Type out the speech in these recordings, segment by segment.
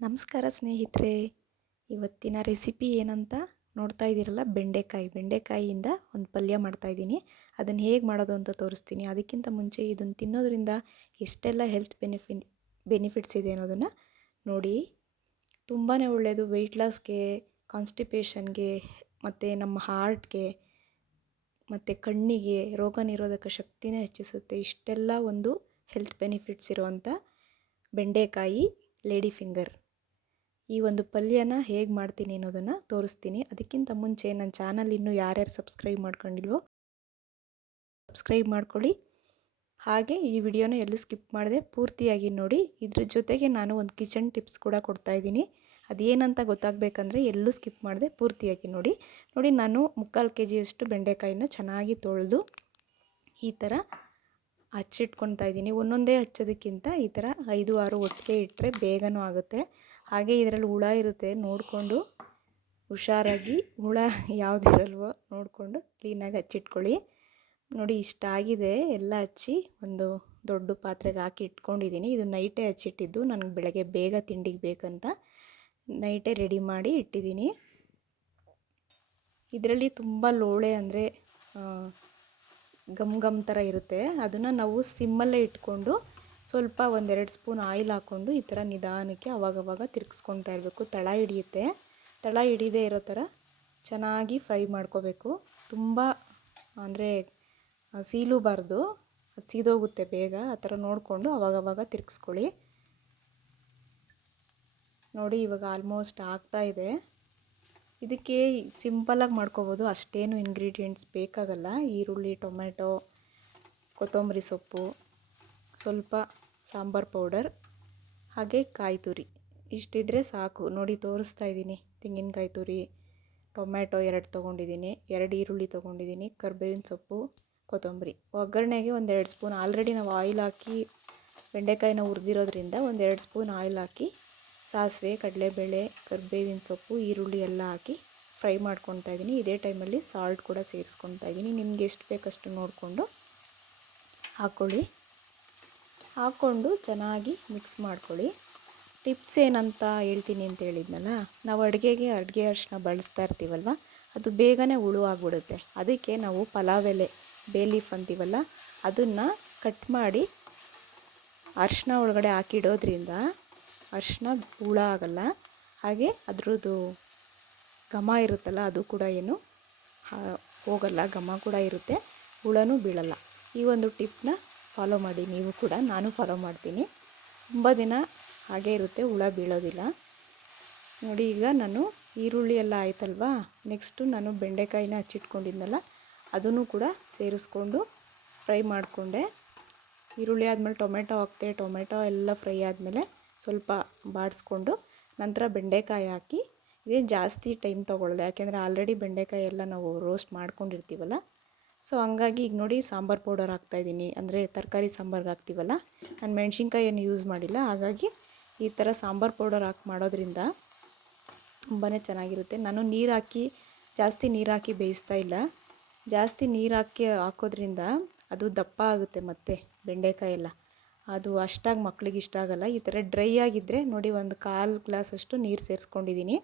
ನಮಸ್ಕಾರ ಸ್ನೇಹಿತರೆ. ಇವತ್ತಿನ ರೆಸಿಪಿ ಏನಂತ ನೋಡ್ತಾ ಇದ್ದೀರಲ್ಲ? ಬೆಂಡೆಕಾಯಿ. ಬೆಂಡೆಕಾಯಿಯಿಂದ ಒಂದು ಪಲ್ಯ ಮಾಡ್ತಾಯಿದ್ದೀನಿ ಅದನ್ನು ಹೇಗೆ ಮಾಡೋದು ಅಂತ ತೋರಿಸ್ತೀನಿ. ಅದಕ್ಕಿಂತ ಮುಂಚೆ ಇದನ್ನು ತಿನ್ನೋದ್ರಿಂದ ಎಷ್ಟೆಲ್ಲ ಹೆಲ್ತ್ ಬೆನಿಫಿ ಬೆನಿಫಿಟ್ಸ್ ಇದೆ ಅನ್ನೋದನ್ನು ನೋಡಿ. ತುಂಬಾ ಒಳ್ಳೆಯದು ವೆಯ್ಟ್ ಲಾಸ್ಗೆ ಕಾನ್ಸ್ಟಿಪೇಷನ್ಗೆ ಮತ್ತು ನಮ್ಮ ಹಾರ್ಟ್ಗೆ ಮತ್ತು ಕಣ್ಣಿಗೆ ರೋಗ ನಿರೋಧಕ ಶಕ್ತಿನ ಹೆಚ್ಚಿಸುತ್ತೆ. ಇಷ್ಟೆಲ್ಲ ಒಂದು ಹೆಲ್ತ್ ಬೆನಿಫಿಟ್ಸ್ ಇರುವಂಥ ಬೆಂಡೆಕಾಯಿ ಲೇಡಿ ಫಿಂಗರ್. ಈ ಒಂದು ಪಲ್ಯನ ಹೇಗೆ ಮಾಡ್ತೀನಿ ಅನ್ನೋದನ್ನು ತೋರಿಸ್ತೀನಿ. ಅದಕ್ಕಿಂತ ಮುಂಚೆ ನನ್ನ ಚಾನಲ್ ಇನ್ನೂ ಯಾರ್ಯಾರು ಸಬ್ಸ್ಕ್ರೈಬ್ ಮಾಡ್ಕೊಂಡಿಲ್ವೋ ಸಬ್ಸ್ಕ್ರೈಬ್ ಮಾಡ್ಕೊಳ್ಳಿ. ಹಾಗೆ ಈ ವಿಡಿಯೋನ ಎಲ್ಲೂ ಸ್ಕಿಪ್ ಮಾಡಿದೆ ಪೂರ್ತಿಯಾಗಿ ನೋಡಿ. ಇದ್ರ ಜೊತೆಗೆ ನಾನು ಒಂದು ಕಿಚನ್ ಟಿಪ್ಸ್ ಕೂಡ ಕೊಡ್ತಾ ಇದ್ದೀನಿ. ಅದೇನಂತ ಗೊತ್ತಾಗಬೇಕಂದ್ರೆ ಎಲ್ಲೂ ಸ್ಕಿಪ್ ಮಾಡಿದೆ ಪೂರ್ತಿಯಾಗಿ ನೋಡಿ. ನೋಡಿ, ನಾನು ಮುಕ್ಕಾಲು ಕೆ ಜಿಯಷ್ಟು ಬೆಂಡೆಕಾಯಿನ ಚೆನ್ನಾಗಿ ತೊಳೆದು ಈ ಥರ ಹಚ್ಚಿಟ್ಕೊತಾ ಇದ್ದೀನಿ. ಒಂದೊಂದೇ ಹಚ್ಚೋದಕ್ಕಿಂತ ಈ ಥರ ಐದು, ಆರು ಒಟ್ಟಿಗೆ ಇಟ್ಟರೆ ಬೇಗನೂ ಆಗುತ್ತೆ. ಹಾಗೆ ಇದರಲ್ಲಿ ಹುಳ ಇರುತ್ತೆ ನೋಡಿಕೊಂಡು ಹುಷಾರಾಗಿ ಹುಳ ಯಾವುದಿರಲ್ವೋ ನೋಡಿಕೊಂಡು ಕ್ಲೀನಾಗಿ ಹಚ್ಚಿಟ್ಕೊಳ್ಳಿ. ನೋಡಿ ಇಷ್ಟ ಆಗಿದೆ. ಎಲ್ಲ ಹಚ್ಚಿ ಒಂದು ದೊಡ್ಡ ಪಾತ್ರೆಗೆ ಹಾಕಿ ಇಟ್ಕೊಂಡಿದ್ದೀನಿ. ಇದು ನೈಟೇ ಹಚ್ಚಿಟ್ಟಿದ್ದು. ನನಗೆ ಬೆಳಗ್ಗೆ ಬೇಗ ತಿಂಡಿಗೆ ಬೇಕಂತ ನೈಟೇ ರೆಡಿ ಮಾಡಿ ಇಟ್ಟಿದ್ದೀನಿ. ಇದರಲ್ಲಿ ತುಂಬ ಲೋಳೆ ಅಂದರೆ ಗಮ್ ಗಮ್ ಥರ ಇರುತ್ತೆ. ಅದನ್ನು ನಾವು ಸಿಮ್ಮಲ್ಲೇ ಇಟ್ಕೊಂಡು ಸ್ವಲ್ಪ ಒಂದೆರಡು ಸ್ಪೂನ್ ಆಯಿಲ್ ಹಾಕ್ಕೊಂಡು ಈ ಥರ ನಿಧಾನಕ್ಕೆ ಅವಾಗವಾಗ ತಿರ್ಗಿಸ್ಕೊತಾ ಇರಬೇಕು. ತಳ ಹಿಡಿಯುತ್ತೆ. ತಳ ಹಿಡಿದೇ ಇರೋ ಥರ ಚೆನ್ನಾಗಿ ಫ್ರೈ ಮಾಡ್ಕೋಬೇಕು. ತುಂಬ ಅಂದರೆ ಸೀಲೂಬಾರ್ದು. ಅದು ಸೀದೋಗುತ್ತೆ ಬೇಗ. ಆ ಥರ ನೋಡಿಕೊಂಡು ಅವಾಗವಾಗ ತಿರ್ಗಿಸ್ಕೊಳ್ಳಿ. ನೋಡಿ, ಇವಾಗ ಆಲ್ಮೋಸ್ಟ್ ಆಗ್ತಾ ಇದೆ. ಇದಕ್ಕೆ ಸಿಂಪಲಾಗಿ ಮಾಡ್ಕೋಬೋದು. ಅಷ್ಟೇನು ಇಂಗ್ರೀಡಿಯೆಂಟ್ಸ್ ಬೇಕಾಗಲ್ಲ. ಈರುಳ್ಳಿ ಟೊಮೆಟೊ ಕೊತ್ತಂಬರಿ ಸೊಪ್ಪು. ಸ್ವಲ್ಪ ಸಾಂಬಾರು ಪೌಡರ್, ಹಾಗೆ ಕಾಯಿ ತುರಿ. ಇಷ್ಟಿದ್ರೆ ಸಾಕು. ನೋಡಿ, ತೋರಿಸ್ತಾ ಇದ್ದೀನಿ. ತೆಂಗಿನಕಾಯಿ ತುರಿ, ಟೊಮ್ಯಾಟೊ ಎರಡು ತೊಗೊಂಡಿದ್ದೀನಿ, ಎರಡು ಈರುಳ್ಳಿ ತೊಗೊಂಡಿದ್ದೀನಿ, ಕರ್ಬೇವಿನ ಸೊಪ್ಪು, ಕೊತ್ತಂಬರಿ. ಒಗ್ಗರಣೆಗೆ ಒಂದೆರಡು ಸ್ಪೂನ್. ಆಲ್ರೆಡಿ ನಾವು ಆಯಿಲ್ ಹಾಕಿ, ಬೆಂಡೆಕಾಯಿನ ಹುರಿದಿರೋದ್ರಿಂದ ಒಂದೆರಡು ಸ್ಪೂನ್ ಆಯಿಲ್ ಹಾಕಿ, ಸಾಸಿವೆ, ಕಡಲೆಬೇಳೆ, ಕರ್ಬೇವಿನ ಸೊಪ್ಪು, ಈರುಳ್ಳಿ ಎಲ್ಲ ಹಾಕಿ ಫ್ರೈ ಮಾಡ್ಕೊತಾ ಇದ್ದೀನಿ. ಇದೇ ಟೈಮಲ್ಲಿ ಸಾಲ್ಟ್ ಕೂಡ ಸೇರಿಸ್ಕೊತಾ ಇದ್ದೀನಿ. ನಿಮ್ಗೆ ಎಷ್ಟು ಬೇಕಷ್ಟು ನೋಡಿಕೊಂಡು ಹಾಕ್ಕೊಳ್ಳಿ. ಹಾಕ್ಕೊಂಡು ಚೆನ್ನಾಗಿ ಮಿಕ್ಸ್ ಮಾಡ್ಕೊಳ್ಳಿ. ಟಿಪ್ಸ್ ಏನಂತ ಹೇಳ್ತೀನಿ ಅಂತ ಹೇಳಿದ್ನಲ್ಲ, ನಾವು ಅಡುಗೆಗೆ ಅಡುಗೆ ಅರಿಶಿನ ಬಳಸ್ತಾ ಇರ್ತೀವಲ್ವ, ಅದು ಬೇಗನೆ ಹುಳು ಆಗಿಬಿಡುತ್ತೆ. ಅದಕ್ಕೆ ನಾವು ಪಲಾವ್ ಎಲೆ, ಬೇ ಲೀಫ್ ಅಂತೀವಲ್ಲ, ಅದನ್ನು ಕಟ್ ಮಾಡಿ ಅರಿಶಿನ ಒಳಗಡೆ ಹಾಕಿಡೋದ್ರಿಂದ ಅರಿಶಿನ ಹುಳ ಆಗಲ್ಲ. ಹಾಗೆ ಅದ್ರದ್ದು ಘಮ ಇರುತ್ತಲ್ಲ, ಅದು ಕೂಡ ಏನು ಹೋಗಲ್ಲ, ಘಮ ಕೂಡ ಇರುತ್ತೆ, ಹುಳನೂ ಬೀಳಲ್ಲ. ಈ ಒಂದು ಟಿಪ್ನ ಫಾಲೋ ಮಾಡಿ, ನೀವು ಕೂಡ ನಾನು ಫಾಲೋ ಮಾಡ್ತೀನಿ. ತುಂಬ ದಿನ ಹಾಗೇ ಇರುತ್ತೆ, ಹುಳ ಬೀಳೋದಿಲ್ಲ. ನೋಡಿ, ಈಗ ನಾನು ಈರುಳ್ಳಿ ಎಲ್ಲ ಆಯ್ತಲ್ವಾ? ನೆಕ್ಸ್ಟು ನಾನು ಬೆಂಡೆಕಾಯಿನ ಹಚ್ಚಿಟ್ಕೊಂಡಿದ್ನಲ್ಲ, ಅದನ್ನು ಕೂಡ ಸೇರಿಸ್ಕೊಂಡು ಫ್ರೈ ಮಾಡಿಕೊಂಡೆ. ಈರುಳ್ಳಿ ಆದಮೇಲೆ ಟೊಮೆಟೊ ಹಾಕ್ತೆ, ಟೊಮೆಟೊ ಎಲ್ಲ ಫ್ರೈ ಆದಮೇಲೆ ಸ್ವಲ್ಪ ಬಾಡಿಸ್ಕೊಂಡು ನಂತರ ಬೆಂಡೆಕಾಯಿ ಹಾಕಿ ಇದೇ ಜಾಸ್ತಿ ಟೈಮ್ ತೊಗೊಳ್ಳೋದು ಯಾಕೆಂದರೆ ಆಲ್ರೆಡಿ ಬೆಂಡೆಕಾಯಿ ಎಲ್ಲ ನಾವು ರೋಸ್ಟ್ ಮಾಡ್ಕೊಂಡಿರ್ತೀವಲ್ಲ ಸೊ ಹಂಗಾಗಿ ಈಗ ನೋಡಿ ಸಾಂಬಾರು ಪೌಡರ್ ಹಾಕ್ತಾಯಿದ್ದೀನಿ ಅಂದರೆ ತರಕಾರಿ ಸಾಂಬಾರ್ಗೆ ಹಾಕ್ತೀವಲ್ಲ, ನಾನು ಮೆಣಸಿನ್ಕಾಯಿ ಏನು ಯೂಸ್ ಮಾಡಿಲ್ಲ. ಹಾಗಾಗಿ ಈ ಥರ ಸಾಂಬಾರು ಪೌಡರ್ ಹಾಕಿ ಮಾಡೋದ್ರಿಂದ ತುಂಬಾ ಚೆನ್ನಾಗಿರುತ್ತೆ. ನಾನು ನೀರು ಹಾಕಿ, ಜಾಸ್ತಿ ನೀರು ಹಾಕಿ ಬೇಯಿಸ್ತಾ ಇಲ್ಲ. ಜಾಸ್ತಿ ನೀರು ಹಾಕಿ ಹಾಕೋದ್ರಿಂದ ಅದು ದಪ್ಪ ಆಗುತ್ತೆ ಮತ್ತೆ ಬೆಂಡೆಕಾಯಿ ಎಲ್ಲ. ಅದು ಅಷ್ಟಾಗಿ ಮಕ್ಳಿಗೆ ಇಷ್ಟ ಆಗೋಲ್ಲ. ಈ ಥರ ಡ್ರೈ ಆಗಿದ್ದರೆ ನೋಡಿ ಒಂದು ಕಾಲು ಗ್ಲಾಸಷ್ಟು ನೀರು ಸೇರಿಸ್ಕೊಂಡಿದ್ದೀನಿ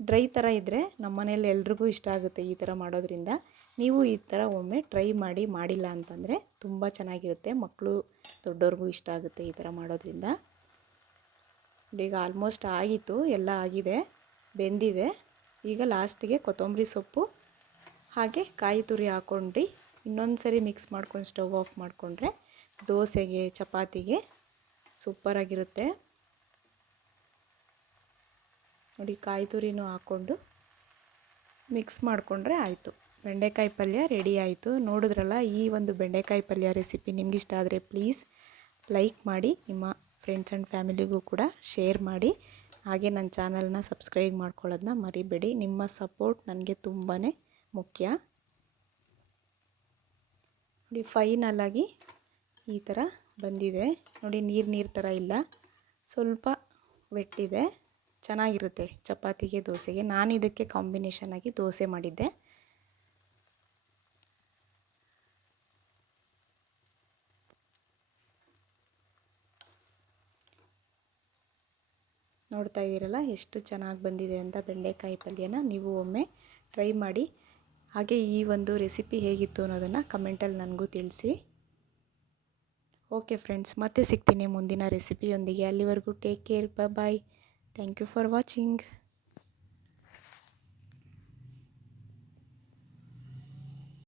ಡ್ರೈ ಥರ ಇದ್ದರೆ ನಮ್ಮ ಮನೇಲಿ ಎಲ್ರಿಗೂ ಇಷ್ಟ ಆಗುತ್ತೆ ಈ ಥರ ಮಾಡೋದ್ರಿಂದ. ನೀವು ಈ ಥರ ಒಮ್ಮೆ ಟ್ರೈ ಮಾಡಿ ಮಾಡಿಲ್ಲ ಅಂತಂದರೆ ತುಂಬ ಚೆನ್ನಾಗಿರುತ್ತೆ. ಮಕ್ಕಳು ದೊಡ್ಡವ್ರಿಗೂ ಇಷ್ಟ ಆಗುತ್ತೆ ಈ ಥರ ಮಾಡೋದ್ರಿಂದ. ಈಗ ಆಲ್ಮೋಸ್ಟ್ ಆಗಿತ್ತು, ಎಲ್ಲ ಆಗಿದೆ, ಬೆಂದಿದೆ. ಈಗ ಲಾಸ್ಟಿಗೆ ಕೊತ್ತಂಬರಿ ಸೊಪ್ಪು, ಹಾಗೆ ಕಾಯಿ ತುರಿ ಹಾಕ್ಕೊಂಡು ಇನ್ನೊಂದು ಸರಿ ಮಿಕ್ಸ್ ಮಾಡ್ಕೊಂಡು ಸ್ಟವ್ ಆಫ್ ಮಾಡಿಕೊಂಡ್ರೆ ದೋಸೆಗೆ, ಚಪಾತಿಗೆ ಸೂಪರಾಗಿರುತ್ತೆ ನೋಡಿ ಕಾಯಿ ತುರಿನೂ ಹಾಕ್ಕೊಂಡು ಮಿಕ್ಸ್ ಮಾಡಿಕೊಂಡ್ರೆ ಆಯಿತು. ಬೆಂಡೆಕಾಯಿ ಪಲ್ಯ ರೆಡಿ ಆಯಿತು. ನೋಡಿದ್ರಲ್ಲ, ಈ ಒಂದು ಬೆಂಡೆಕಾಯಿ ಪಲ್ಯ ರೆಸಿಪಿ ನಿಮಗಿಷ್ಟ ಆದರೆ ಪ್ಲೀಸ್ ಲೈಕ್ ಮಾಡಿ, ನಿಮ್ಮ ಫ್ರೆಂಡ್ಸ್ ಆ್ಯಂಡ್ ಫ್ಯಾಮಿಲಿಗೂ ಕೂಡ ಶೇರ್ ಮಾಡಿ. ಹಾಗೆ ನನ್ನ ಚಾನಲ್ನ ಸಬ್ಸ್ಕ್ರೈಬ್ ಮಾಡ್ಕೊಳ್ಳೋದನ್ನ ಮರಿಬೇಡಿ. ನಿಮ್ಮ ಸಪೋರ್ಟ್ ನನಗೆ ತುಂಬಾ ಮುಖ್ಯ. ನೋಡಿ ಫೈನಲಾಗಿ ಈ ಥರ ಬಂದಿದೆ. ನೋಡಿ, ನೀರು ನೀರು ಥರ ಇಲ್ಲ. ಸ್ವಲ್ಪ ವೆಟ್ಟಿದೆ ಚೆನ್ನಾಗಿರುತ್ತೆ. ಚಪಾತಿಗೆ, ದೋಸೆಗೆ. ನಾನು ಇದಕ್ಕೆ ಕಾಂಬಿನೇಷನ್ ಆಗಿ ದೋಸೆ ಮಾಡಿದ್ದೆ. ನೋಡ್ತಾ ಇದ್ದೀರಲ್ಲ, ಎಷ್ಟು ಚೆನ್ನಾಗಿ ಬಂದಿದೆ ಅಂತ ಬೆಂಡೆಕಾಯಿ ಪಲ್ಯನ ನೀವು ಒಮ್ಮೆ ಟ್ರೈ ಮಾಡಿ. ಹಾಗೆ ಈ ಒಂದು ರೆಸಿಪಿ ಹೇಗಿತ್ತು ಅನ್ನೋದನ್ನು ಕಮೆಂಟಲ್ಲಿ ನನಗೂ ತಿಳಿಸಿ. ಓಕೆ ಫ್ರೆಂಡ್ಸ್, ಮತ್ತೆ ಸಿಗ್ತೀನಿ ಮುಂದಿನ ರೆಸಿಪಿಯೊಂದಿಗೆ. ಅಲ್ಲಿವರೆಗೂ take care, bye thank you for watching.